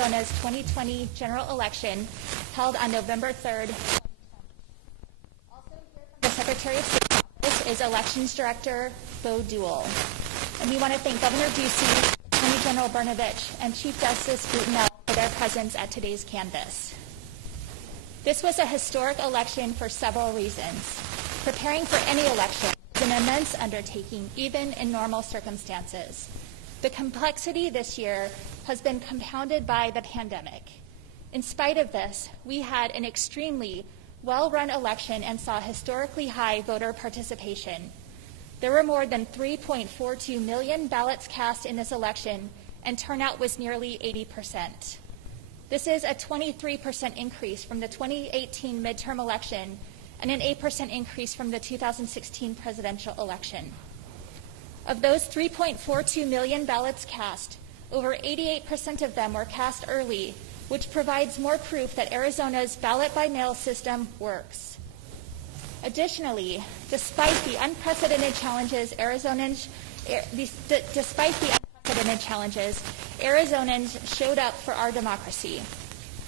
Arizona's 2020 general election held on November 3rd. Also here from the Secretary of State's office is Elections Director Bo Duell. And we want to thank Governor Ducey, Attorney General Brnovich, and Chief Justice Brutinel for their presence at today's canvass. This was a historic election for several reasons. Preparing for any election is an immense undertaking, even in normal circumstances. The complexity this year has been compounded by the pandemic. In spite of this, we had an extremely well-run election and saw historically high voter participation. There were more than 3.42 million ballots cast in this election, and turnout was nearly 80%. This is a 23% increase from the 2018 midterm election and an 8% increase from the 2016 presidential election. Of those 3.42 million ballots cast, over 88% of them were cast early, which provides more proof that Arizona's ballot-by-mail system works. Additionally, despite the unprecedented challenges, Arizonans showed up for our democracy.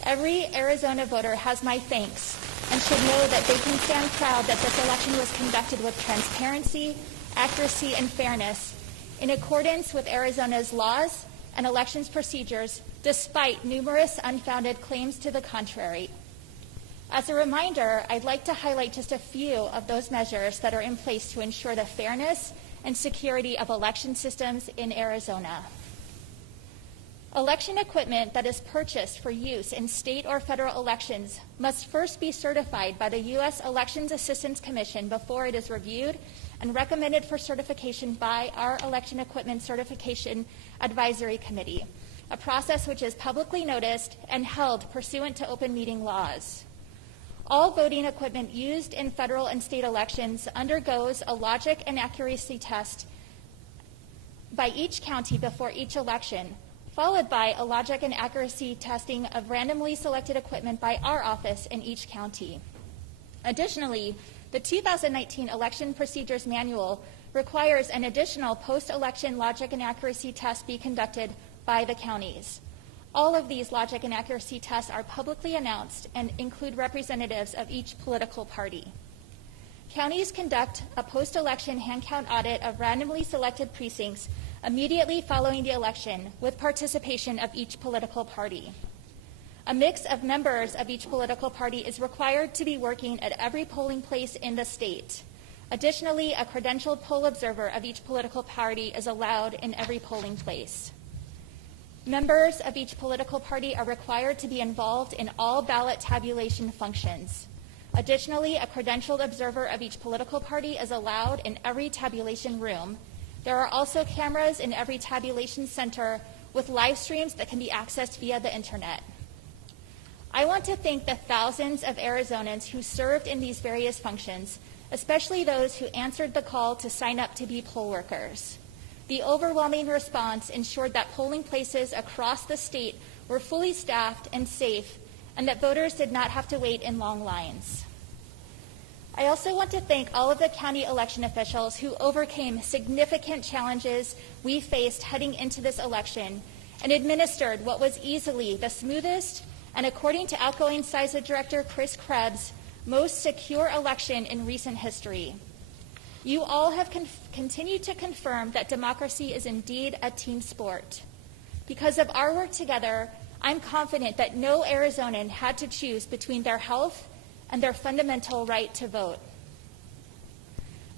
Every Arizona voter has my thanks and should know that they can stand proud that this election was conducted with transparency, accuracy, and fairness in accordance with Arizona's laws and elections procedures, despite numerous unfounded claims to the contrary. As a reminder, I'd like to highlight just a few of those measures that are in place to ensure the fairness and security of election systems in Arizona. Election equipment that is purchased for use in state or federal elections must first be certified by the U.S. Elections Assistance Commission before it is reviewed and recommended for certification by our Election Equipment Certification Advisory Committee, a process which is publicly noticed and held pursuant to open meeting laws. All voting equipment used in federal and state elections undergoes a logic and accuracy test by each county before each election, followed by a logic and accuracy testing of randomly selected equipment by our office in each county. Additionally, the 2019 Election Procedures Manual requires an additional post-election logic and accuracy test be conducted by the counties. All of these logic and accuracy tests are publicly announced and include representatives of each political party. Counties conduct a post-election hand count audit of randomly selected precincts immediately following the election with participation of each political party. A mix of members of each political party is required to be working at every polling place in the state. Additionally, a credentialed poll observer of each political party is allowed in every polling place. Members of each political party are required to be involved in all ballot tabulation functions. Additionally, a credentialed observer of each political party is allowed in every tabulation room. There are also cameras in every tabulation center with live streams that can be accessed via the internet. I want to thank the thousands of Arizonans who served in these various functions, especially those who answered the call to sign up to be poll workers. The overwhelming response ensured that polling places across the state were fully staffed and safe, and that voters did not have to wait in long lines. I also want to thank all of the county election officials who overcame significant challenges we faced heading into this election and administered what was easily the smoothest and, according to outgoing CISA Director Chris Krebs, most secure election in recent history. You all have continued to confirm that democracy is indeed a team sport. Because of our work together, I'm confident that no Arizonan had to choose between their health and their fundamental right to vote.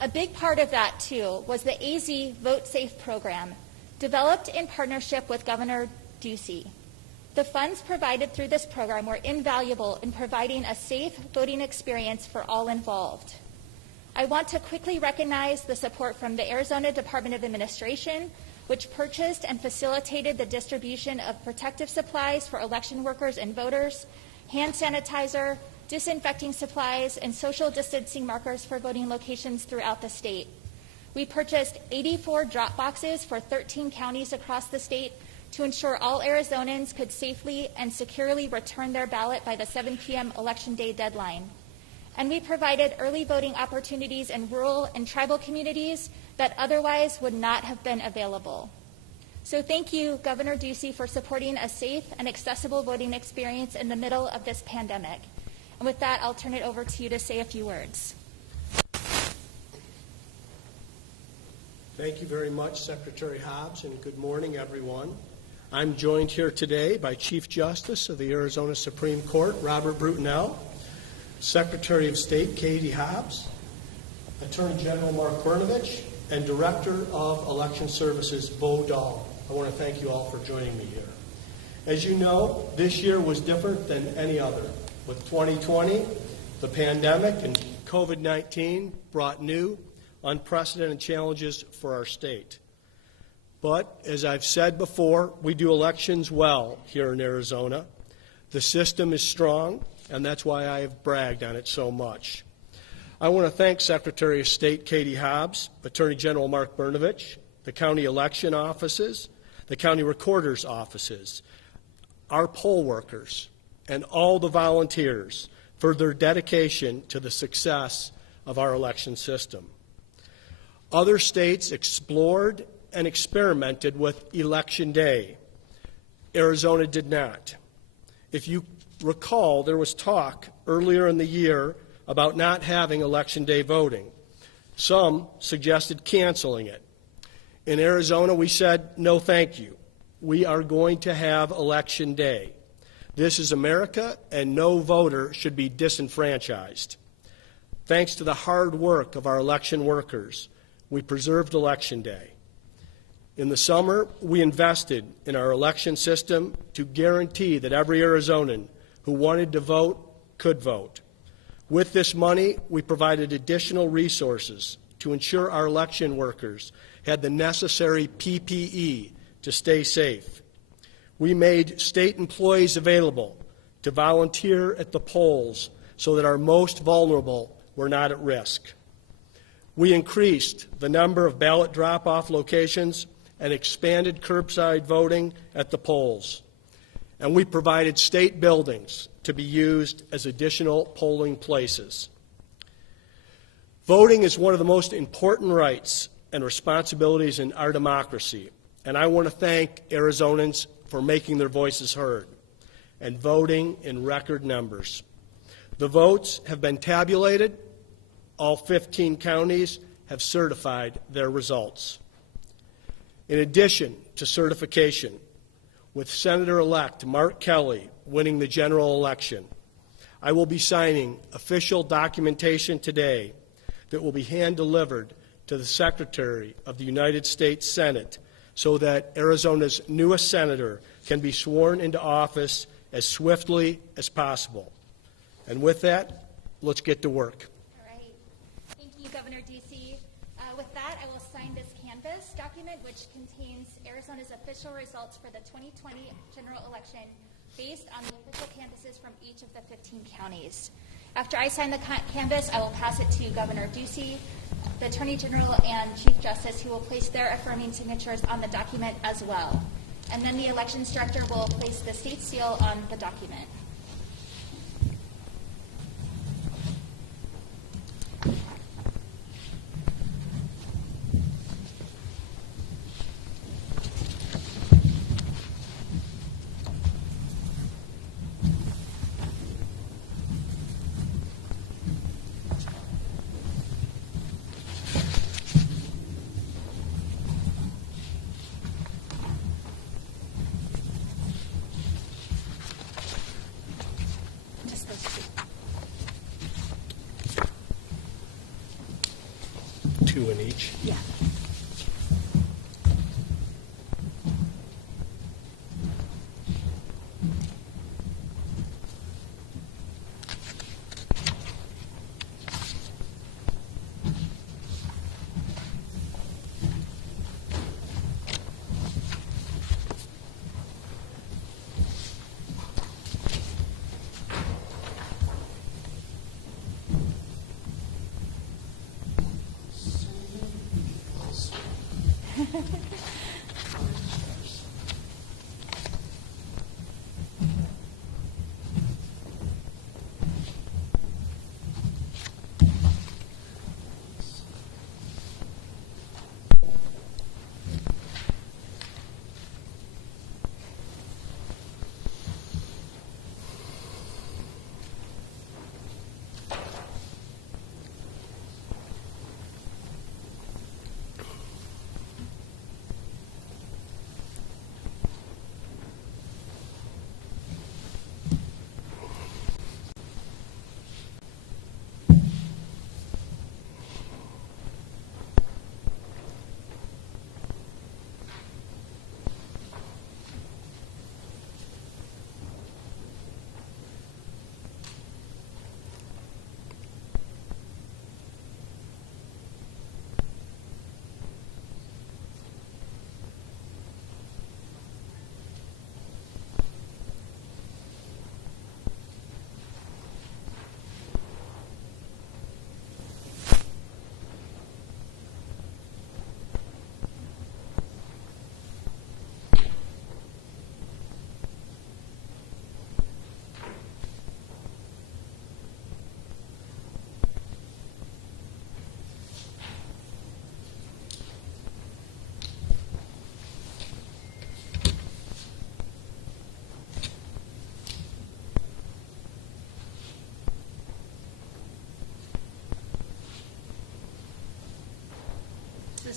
A big part of that, too, was the AZ Vote Safe program, developed in partnership with Governor Ducey. The funds provided through this program were invaluable in providing a safe voting experience for all involved. I want to quickly recognize the support from the Arizona Department of Administration, which purchased and facilitated the distribution of protective supplies for election workers and voters, hand sanitizer, disinfecting supplies, and social distancing markers for voting locations throughout the state. We purchased 84 drop boxes for 13 counties across the state to ensure all Arizonans could safely and securely return their ballot by the 7 p.m. Election Day deadline. And we provided early voting opportunities in rural and tribal communities that otherwise would not have been available. So thank you, Governor Ducey, for supporting a safe and accessible voting experience in the middle of this pandemic. And with that, I'll turn it over to you to say a few words. Thank you very much, Secretary Hobbs, and good morning, everyone. I'm joined here today by Chief Justice of the Arizona Supreme Court, Robert Brutinel, Secretary of State, Katie Hobbs, Attorney General Mark Brnovich, and Director of Election Services, Bo Dahl. I want to thank you all for joining me here. As you know, this year was different than any other. With 2020, the pandemic and COVID-19 brought new, unprecedented challenges for our state. But, as I've said before, we do elections well here in Arizona. The system is strong, and that's why I have bragged on it so much. I want to thank Secretary of State Katie Hobbs, Attorney General Mark Brnovich, the county election offices, the county recorder's offices, our poll workers, and all the volunteers for their dedication to the success of our election system. Other states explored and experimented with Election Day. Arizona did not. If you recall, there was talk earlier in the year about not having Election Day voting. Some suggested canceling it. In Arizona, we said, no thank you. We are going to have Election Day. This is America, and no voter should be disenfranchised. Thanks to the hard work of our election workers, we preserved Election Day. In the summer, we invested in our election system to guarantee that every Arizonan who wanted to vote could vote. With this money, we provided additional resources to ensure our election workers had the necessary PPE to stay safe. We made state employees available to volunteer at the polls so that our most vulnerable were not at risk. We increased the number of ballot drop-off locations and expanded curbside voting at the polls. And we provided state buildings to be used as additional polling places. Voting is one of the most important rights and responsibilities in our democracy, and I want to thank Arizonans for making their voices heard and voting in record numbers. The votes have been tabulated. All 15 counties have certified their results. In addition to certification, with Senator-elect Mark Kelly winning the general election, I will be signing official documentation today that will be hand-delivered to the Secretary of the United States Senate so that Arizona's newest senator can be sworn into office as swiftly as possible. And with that, let's get to work. All right. Thank you, Governor Ducey. With that, I will sign this canvas document, which contains Arizona's official results for the 2020 general election based on the official canvases from each of the 15 counties. After I sign the canvas, I will pass it to Governor Ducey, the Attorney General, and Chief Justice, who will place their affirming signatures on the document as well. And then the Elections Director will place the state seal on the document. Two in each. Yeah.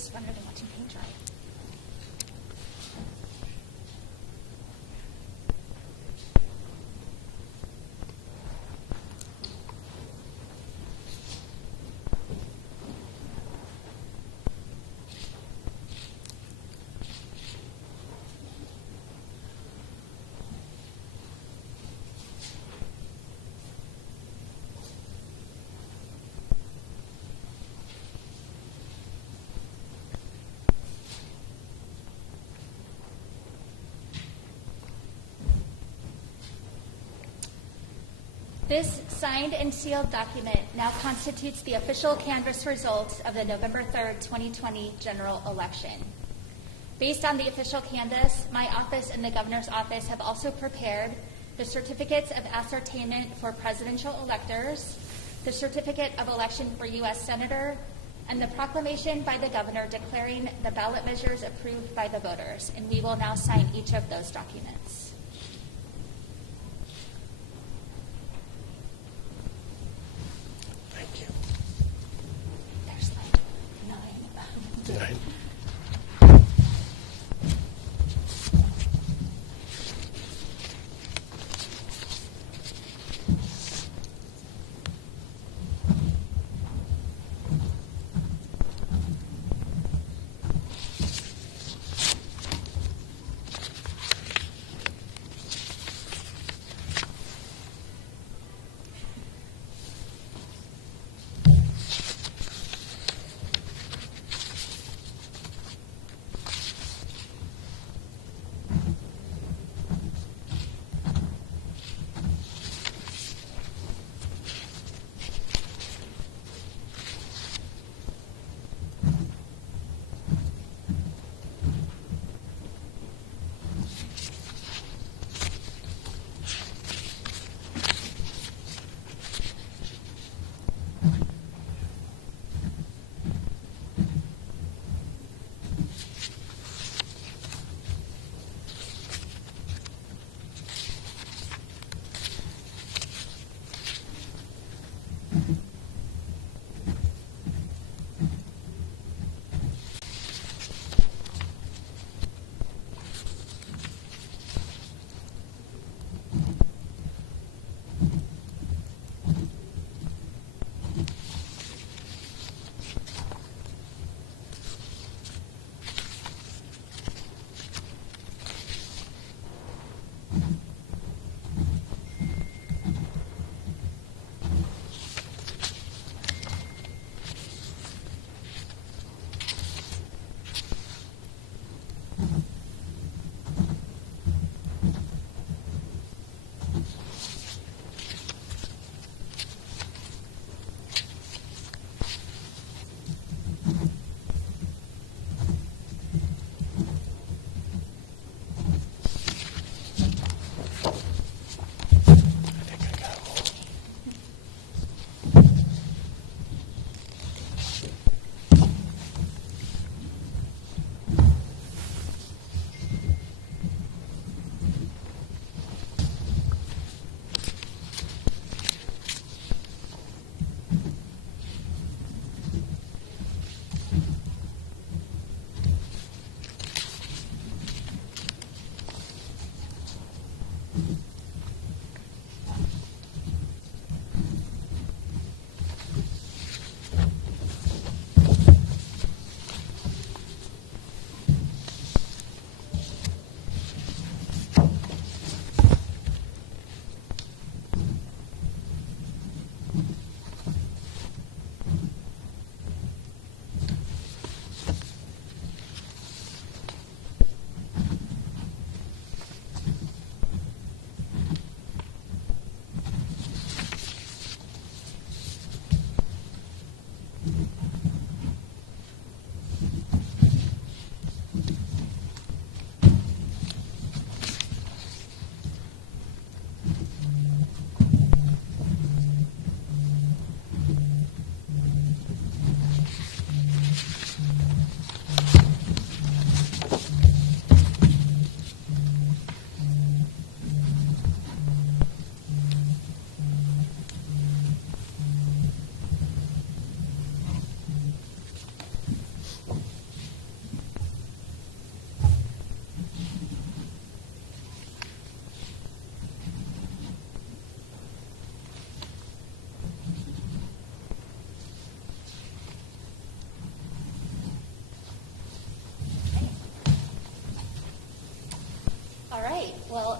is funner than watching paint dry. This signed and sealed document now constitutes the official canvass results of the November 3rd, 2020 general election. Based on the official canvass, my office and the governor's office have also prepared the certificates of ascertainment for presidential electors, the certificate of election for U.S. Senator, and the proclamation by the governor declaring the ballot measures approved by the voters. And we will now sign each of those documents. There's like 9. 9.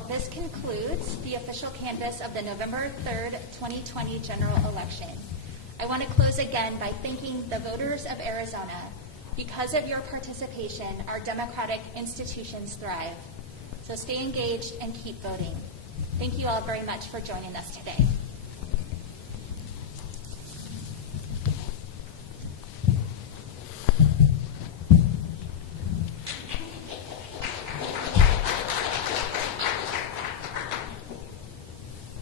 this concludes the official canvass of the November 3rd, 2020 general election. I want to close again by thanking the voters of Arizona. Because of your participation, our democratic institutions thrive. So stay engaged and keep voting. Thank you all very much for joining us today.